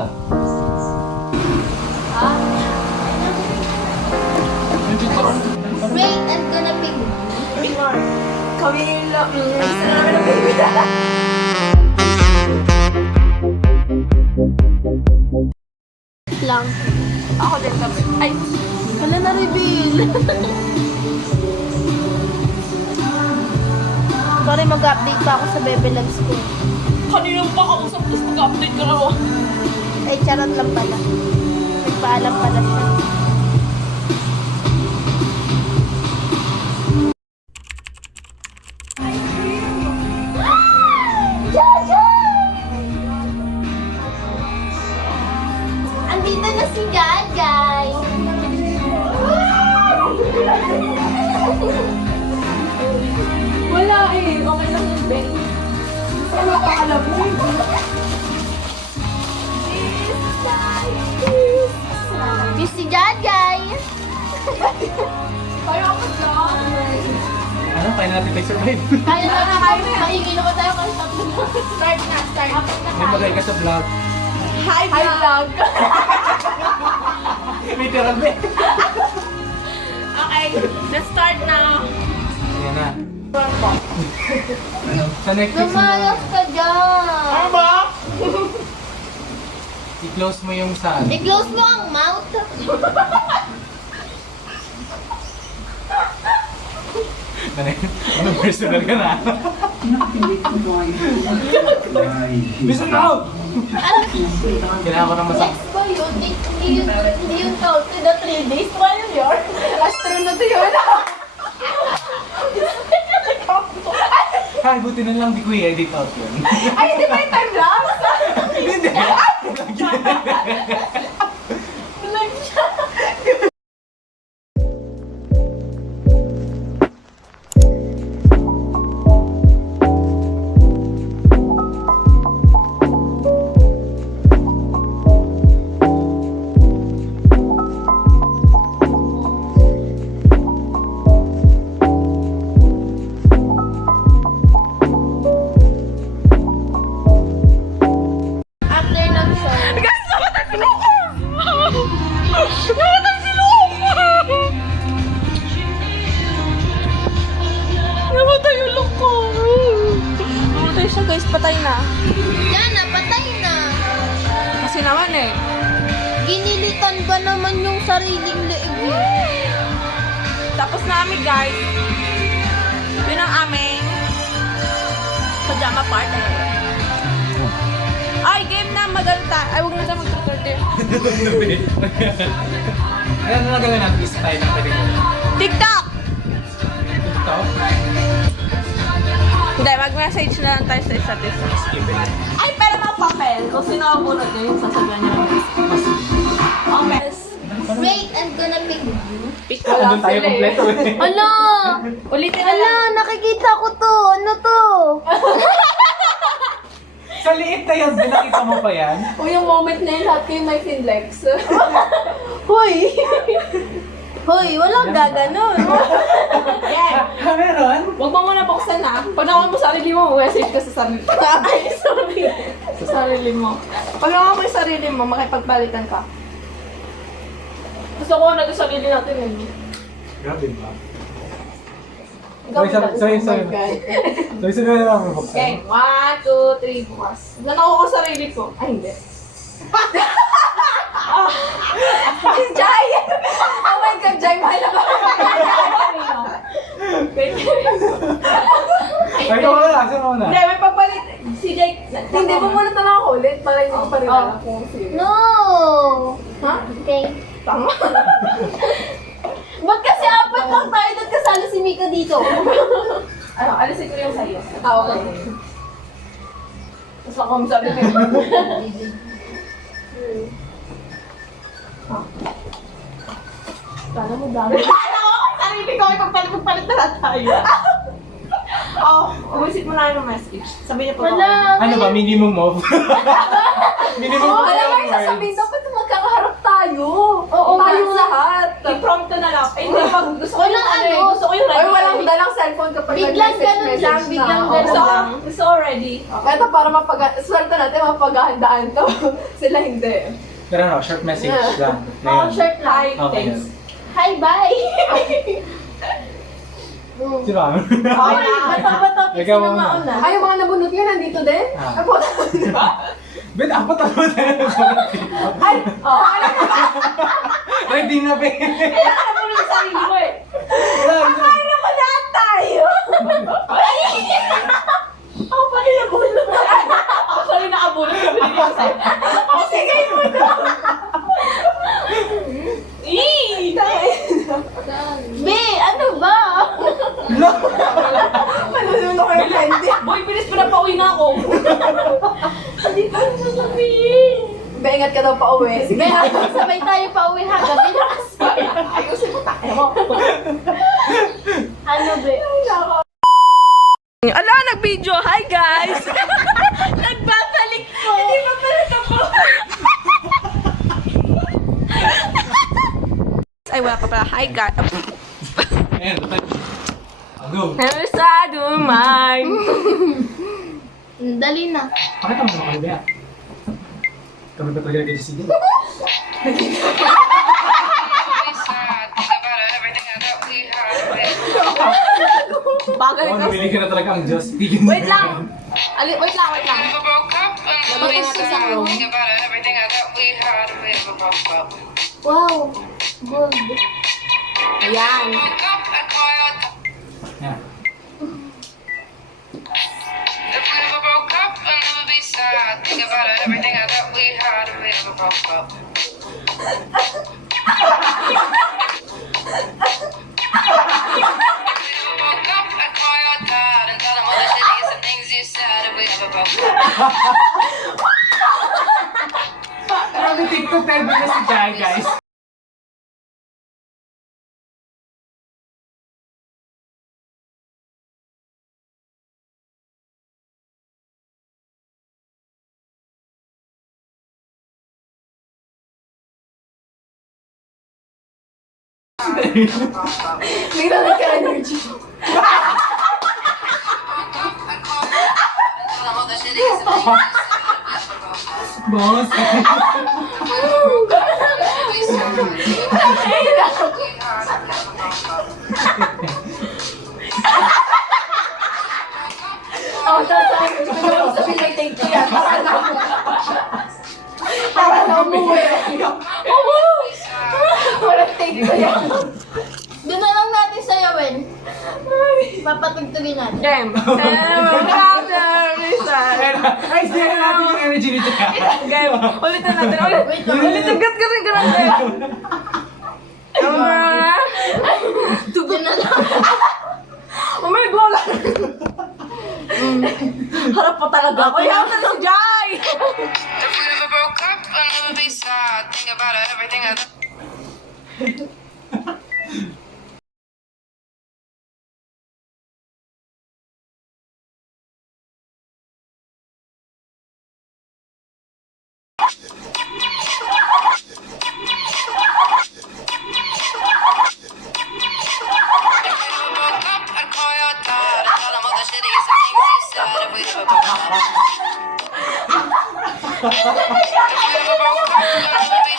ka. Wait, I'm gonna pick. Kami lang. Gusto na namin ng baby. Lang. Ako din kami. Ay, Wala na reveal. Sorry, mag-update pa ako sa Bebe Loves ko. kanina pa ako sa plus mag-update ka na. Ay, charot lang pala. Nagpaalam pala siya. Jaja! Andito na si Gagay. Wala eh. Okay lang yung baby. Wala ka alam mo. Miss si Gagay. Kaya ako dyan. Ano? Kaya natin survive. Kaya na kayo. Mahingin naman tayo kasi tatlo na. Start na, start. May magay ka sa vlog. Hi vlog. Literal ba? Okay, let's start now. Ayan na. Sa next week, Lumayas ka dyan. ba? i-close mo yung saan. I-close mo ang mouth. Ano personal ka na? Listen out! Kailangan ko ng masak. Next ko yun. Hindi yun count to the 3 days. Paano yun? Astronaut yun. Ay, buti na lang di ko i-edit out yun. Ay, hindi ba yung time lapse? Hindi! Like siya. After ng show. Guys, namatay si Loco! Namatay si Loco! Namatay yung Loco! Namatay siya guys, patay na. Yan na, patay na. Kasi naman eh. Ginilitan ba naman yung sariling leeg mo? Tapos na kami guys. Yun ang aming pajama party. Ay, game na, magalta. Ay, huwag na tayo mag-record eh. Ano na gawin natin? Isa tayo ng pwede ko. TikTok! Ito? Hindi, mag-message na lang tayo sa isa't isa. Skip it. Ay, pero mga papel. Kung sino ang bunot niya, yung sasabihan niya. Okay. Wait, I'm gonna pick. Doon tayo kompleto eh. Ala! Ulitin na Ala, lang. nakikita ko to. Ano to? Sa liit na yan, nakita mo pa yan? O yung moment na yun, lahat kayo may finlex. Hoy! Hoy, walang gaganon. Yan. Meron? Huwag mo muna buksan na. Pag nakuha mo sarili mo, message ka sa sarili. Ay, sorry. Sa sarili mo. Pag nakuha mo yung sarili mo, makipagpalitan ka. Gusto ko na sa sarili natin eh. Grabe ba? Gawin natin Sorry. sa bagay. So, isa na lang mo buksan. Okay, 1, 2, 3, bukas. Nanako ko sarili ko. Ay, hindi. Jai! Oh my God, Jai, mahal na ba? Ay, ikaw muna. Saan mo muna? Hindi, may pagpalit. Si Jai, hindi mo muna talaga ako ulit para hindi ko pa rin alam kung sino. No! Ha? Okay. Tama. Ba't kasi apat lang tayo? Ba't kasali si Mika dito? Ano, alisin ko yung sa'yo. Ah, okay. Tapos ako sabi ko. Kala mo dami. Kala ko, sarili ko, magpalit na lang tayo. Oh, umisip mo na yung message. Sabi niya po. Wala. Ano ba? Minimum of? Minimum Oh, of alam mo ilang yung sasabihin, dapat magkakaharap tayo. Oo, tayo nga. lahat. I-prompt ko na lang. Ay, hindi, pag gusto ko Walang yung ano, gusto ko yung or regular. walang dalang cellphone kapag Biglang ganun lang, biglang ganun lang. Gusto ko ready. Ito para swerte natin, mapaghahandaan to. Sila hindi. Pero no, short message lang. Oh, short lang. Okay. Thanks. Hi, bye! Si Ma'am. Okay, bato-bato. Ikaw Sino muna. mauna? Ay, yung mga nabunot nyo nandito din? Ah. Apo. Bet, apat ako tayo. Ay, oh, Ready na, be. kailangan mo ng sarili mo eh. Ay, naku, lahat tayo! Ako pa rin nabunot. Ako pa rin nakabunot. Sabi niyo sa'yo. Ako, sige mo na. Be, ano ba? Malulunok ko yung candy. Boy, bilis pa na pauwi na ako. Hindi pa rin sasabihin. Be, ingat ka daw pa uwi. Sige. Be, sabay tayo pa uwi ha. Gabi na kasi. Ayusin mo tayo mo. Ano, be? Ala, nag-video. Hi, guys! Nagbabalik po. Hindi pa pala tapos. Ay, wala pa pala. Hi, guys. Ayan, go. Hello, sa Dumay. Dali na. Pakita mo kami ba? Kami ba talaga kayo si Sige? Bagay Oo, ka. namili ka na talaga ang Diyos. Tigil Wait lang. Wait lang. Labas natin sa room. Wow. Gold. Ayan. Yan. If we ever broke up, I'll never be sad. Think about it, everything I thought we had if we ever broke up. If we ever broke up, I'd call your dad and tell him all the shitty and things you said if we ever broke up. Grabe, TikTok tayo ba na si Jai, guys? Bigla ka energy. I'd call your dad and tell him all the shitty and things you said if we ever broke up. Boss. Oh, tapos gusto ko naman sabihin may take two yan. Para na umuwi. Walang take two yan. Doon na lang natin sayawin. Papatugtugin natin. Game. Brother, listen. Ay, siya natin yung energy nito. Game. Ulitin natin. Wait lang. Ulitin. Gat ka rin. Doon na lang. Oh my God. Harap pa talaga ako. Yaw na si Jai. If we ever broke up, I'll never be sad. Think about it, everything I thought. If we ever broke up, I'd call your dad and tell him all the shitty and things you said if we ever broke up. If we ever broke up, I'll never be